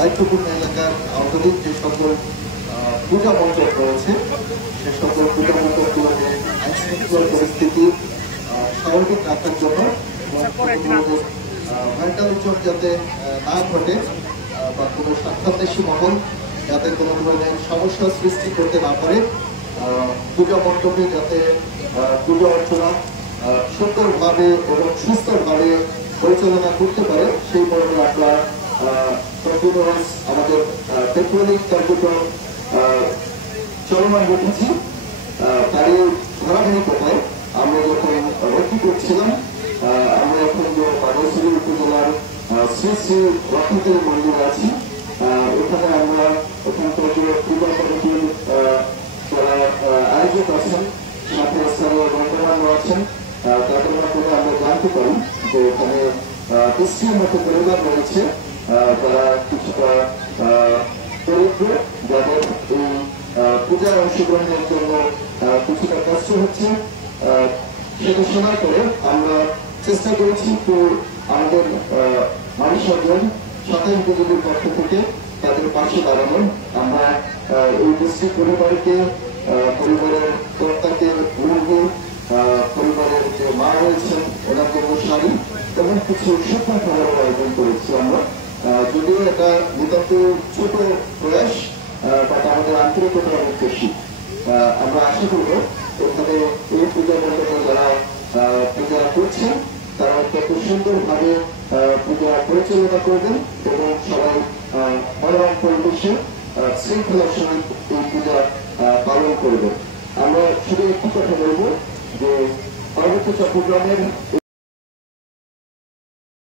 দায়িত্বপূর্ণ এলাকার আওতাধীন যে সকল পূজা মণ্ডপ রয়েছে সে সকল পূজা মণ্ডপগুলোতে আইন শৃঙ্খলা পরিস্থিতি স্বাভাবিক রাখার জন্য ভাইটালচন যাতে না ঘটে বা কোনো স্বার্থান্বেষী মহল যাতে কোনো ধরনের সমস্যা সৃষ্টি করতে না পারে, পূজা মণ্ডপে যাতে পূজা অর্চনা সুন্দরভাবে এবং সুস্থভাবে পরিচালনা করতে পারে সেই মর্মে আমরা আমাদের পেট্রোলিং কার্যক্রম চলমান রেখেছি। তারই ধারাবাহিকতায় আমরা যখন রক্ষী করছিলাম, আমরা এখন যে বাগেরহাট উপজেলার শ্রী শ্রী রক্ষাকালী মন্দিরে আছি, এখানে আমরা এখানকার যে পূজা কমিটির যারা আয়োজক আছেন, সাথে স্থানীয় গণ্যমান্য আছেন, তাদের মাধ্যমে আমরা জানতে পারি যে এখানে 20টির মতো পরিবার রয়েছে যারা কিছুটা দরিদ্র, যাদের এই পূজায় অংশগ্রহণের জন্য কিছুটা কষ্ট হচ্ছে। সেটা শোনার পরে আমরা চেষ্টা করেছি তো আমাদের মানুষ সরকার সাধারণ উপযোগীর পক্ষ থেকে তাদের পাশে দাঁড়ানো। আমরা এই ডিস্ট্রিক্ট পরিবারকে, পরিবারের কর্তাকে মুরগি, পরিবারের যে মা রয়েছেন ওনার জন্য শাড়ি এবং কিছু শুকনো খাবারের আয়োজন করেছি আমরা। যদিও এটা নিতান্ত ছোট প্রয়াস, বাট আমাদের আন্তরিকতা অনেক বেশি। আমরা আশা করবো এখানে এই পূজা মণ্ডপে যারা পূজা করছেন তারা কত সুন্দরভাবে পূজা পরিচালনা করবেন এবং সবাই মনোরম পরিবেশে শৃঙ্খলার সহিত এই পূজা পালন করবেন। আমরা শুধু একটি কথা বলবো যে পার্বত্য চট্টগ্রামের